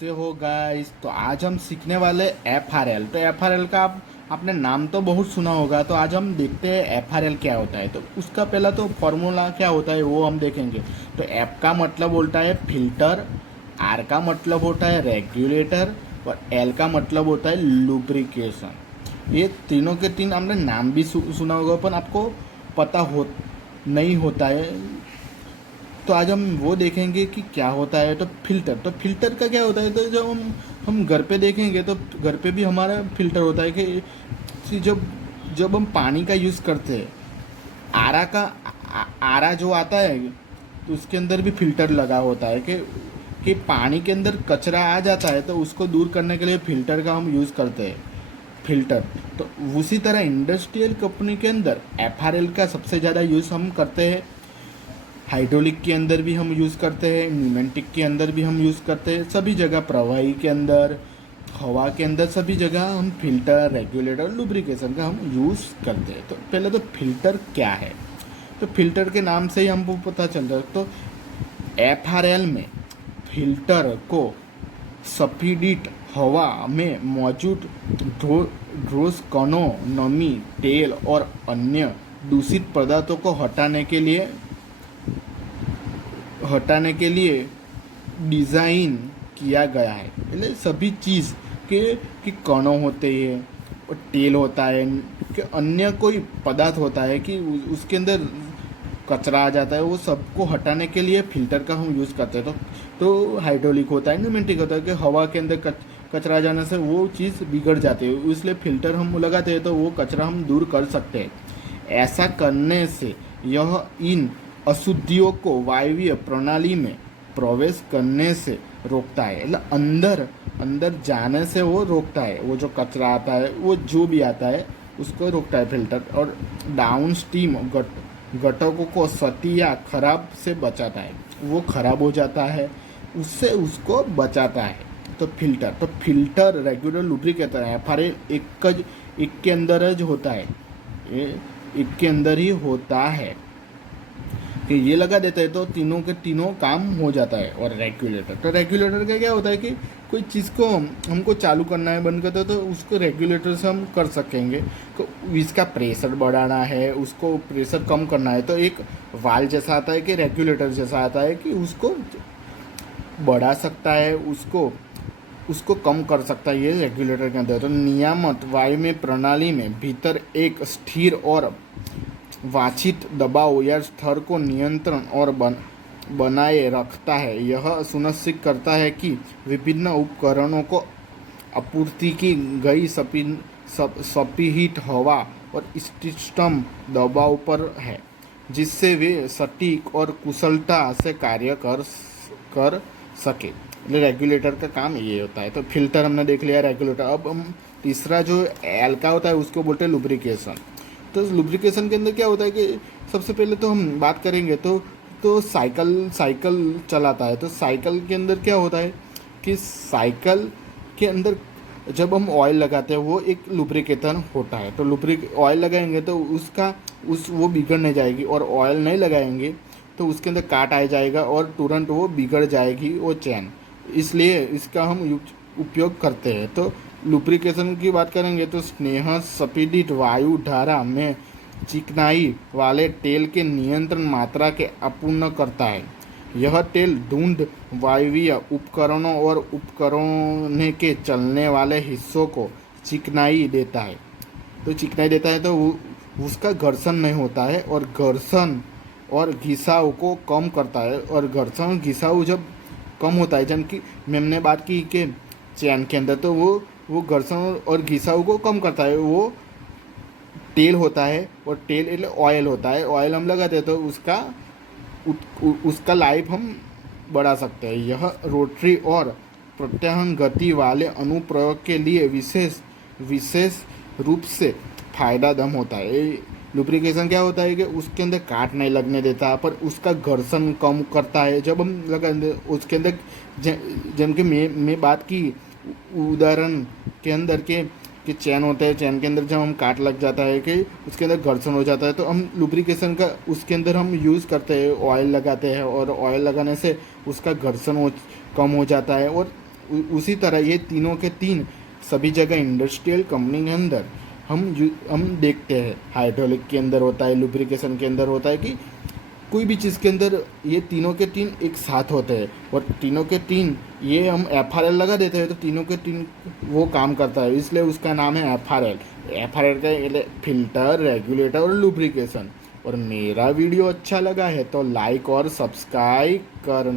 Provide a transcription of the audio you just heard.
से हो गाइस। तो आज हम सीखने वाले एफ आर एल। तो एफ आर एल का आपने नाम तो बहुत सुना होगा। तो आज हम देखते हैं एफ आर एल क्या होता है। तो उसका पहला तो फॉर्मूला क्या होता है वो हम देखेंगे। तो एफ का मतलब होता है फिल्टर, आर का मतलब होता है रेगुलेटर और एल का मतलब होता है लुब्रिकेशन। ये तीनों के तीन हमने नाम भी सुना होगा पर आपको पता हो नहीं होता है। तो आज हम वो देखेंगे कि क्या होता है। तो फिल्टर का क्या होता है। तो जब हम घर पे देखेंगे तो घर पे भी हमारा फिल्टर होता है कि जब जब हम पानी का यूज़ करते हैं, आरा का आरा जो आता है तो उसके अंदर भी फिल्टर लगा होता है कि पानी के अंदर कचरा आ जाता है तो उसको दूर करने के लिए फिल्टर का हम यूज़ करते हैं फिल्टर। तो उसी तरह इंडस्ट्रियल कंपनी के अंदर एफ का सबसे ज़्यादा यूज़ हम करते हैं। हाइड्रोलिक के अंदर भी हम यूज़ करते हैं, न्यूमेटिक के अंदर भी हम यूज़ करते हैं, सभी जगह प्रवाही के अंदर, हवा के अंदर, सभी जगह हम फिल्टर, रेगुलेटर, लुब्रिकेशन का हम यूज़ करते हैं। तो पहले तो फिल्टर क्या है। तो फिल्टर के नाम से ही हमको पता चल रहा है। तो एफ में फिल्टर को सफिडिट हवा में मौजूद ठोस कणों, नमी, तेल और अन्य दूषित पदार्थों को हटाने के लिए डिज़ाइन किया गया है। मतलब सभी चीज़ के कणों होते हैं और तेल होता है कि अन्य कोई पदार्थ होता है कि उसके अंदर कचरा आ जाता है, वो सबको हटाने के लिए फिल्टर का हम यूज़ करते हैं। तो हाइड्रोलिक होता है, न्यूमेटिक होता है कि हवा के अंदर कचरा आ जाने से वो चीज़ बिगड़ जाती है, इसलिए फिल्टर हम लगाते हैं तो वो कचरा हम दूर कर सकते हैं। ऐसा करने से यह इन अशुद्धियों को वायवीय प्रणाली में प्रवेश करने से रोकता है। मतलब अंदर अंदर जाने से वो रोकता है। वो जो कचरा आता है, वो जो भी आता है उसको रोकता है फिल्टर। और डाउन स्ट्रीम घटकों को क्षति या खराब से बचाता है। वो खराब हो जाता है उससे उसको बचाता है। तो फिल्टर रेगुलर लुब्रिकेटर है। हमारे एक के अंदर जो होता है, ये एक के अंदर ही होता है कि ये लगा देता है तो तीनों के तीनों काम हो जाता है। और रेगुलेटर का क्या होता है कि कोई चीज़ को हमको चालू करना है, बंद करता है, तो उसको रेगुलेटर से हम कर सकेंगे। तो इसका प्रेशर बढ़ाना है, उसको प्रेशर कम करना है, तो एक वाल जैसा आता है कि रेगुलेटर जैसा आता है कि उसको बढ़ा सकता है, उसको उसको कम कर सकता है। ये रेगुलेटर के अंदर। तो नियामक वायु में प्रणाली में भीतर एक स्थिर और वांछित दबाव या स्तर को नियंत्रण और बनाए रखता है। यह सुनिश्चित करता है कि विभिन्न उपकरणों को आपूर्ति की गई सपीहित हवा और सिस्टम दबाव पर है, जिससे वे सटीक और कुशलता से कार्य कर सके। रेगुलेटर का काम ये होता है। तो फिल्टर हमने देख लिया, रेगुलेटर। अब हम तीसरा जो एल का होता है उसको बोलते हैं लुब्रिकेशन। तो लुब्रिकेशन के अंदर क्या होता है कि सबसे पहले तो हम बात करेंगे तो साइकिल चलाता है। तो साइकिल के अंदर क्या होता है कि साइकिल के अंदर जब हम ऑयल लगाते हैं वो एक लुब्रिकेटर होता है। तो ऑयल लगाएंगे तो वो बिगड़ नहीं जाएगी, और ऑयल नहीं लगाएंगे तो उसके अंदर काट आ जाएगा और तुरंत वो बिगड़ जाएगी वो चैन। इसलिए इसका हम उपयोग करते हैं। तो लुब्रिकेशन की बात करेंगे तो स्नेह सपीडित वायु धारा में चिकनाई वाले तेल के नियंत्रण मात्रा के अपूर्ण करता है। यह तेल धुंध वायवीय उपकरणों और उपकरणों के चलने वाले हिस्सों को चिकनाई देता है। तो उसका घर्षण नहीं होता है, और घर्षण और घिसाव को कम करता है। और घर्षण घिसाव जब कम होता है, जबकि हमने बात की कि चैन के अंदर, तो वो घर्षण और घिसाव को कम करता है। वो तेल होता है, और तेल એટલે ऑयल होता है। ऑयल हम लगाते हैं तो उसका लाइफ हम बढ़ा सकते हैं। यह रोटरी और प्रत्याहन गति वाले अनुप्रयोग के लिए विशेष रूप से फायदेमंद होता है। लुब्रिकेशन क्या होता है कि उसके अंदर काट नहीं लगने देता, पर उसका घर्षण कम करता है। जब हम लगा उसके अंदर जम के मैं बात की उदाहरण के अंदर कि चैन होता है, चैन के अंदर जब हम काट लग जाता है कि उसके अंदर घर्षण हो जाता है, तो हम लुब्रिकेशन का उसके अंदर हम यूज़ करते हैं, ऑयल लगाते हैं, और ऑयल लगाने से उसका घर्षण कम हो जाता है। और उसी तरह ये तीनों के तीन सभी जगह इंडस्ट्रियल कंपनी के अंदर हम देखते हैं। हाइड्रोलिक के अंदर होता है, लुब्रिकेशन के अंदर होता है, कि कोई भी चीज़ के अंदर ये तीनों के तीन एक साथ होते हैं और तीनों के तीन ये हम FRL लगा देते हैं तो तीनों के तीन वो काम करता है, इसलिए उसका नाम है FRL का फिल्टर, रेगुलेटर और लुब्रिकेशन। और मेरा वीडियो अच्छा लगा है तो लाइक और सब्सक्राइब करना।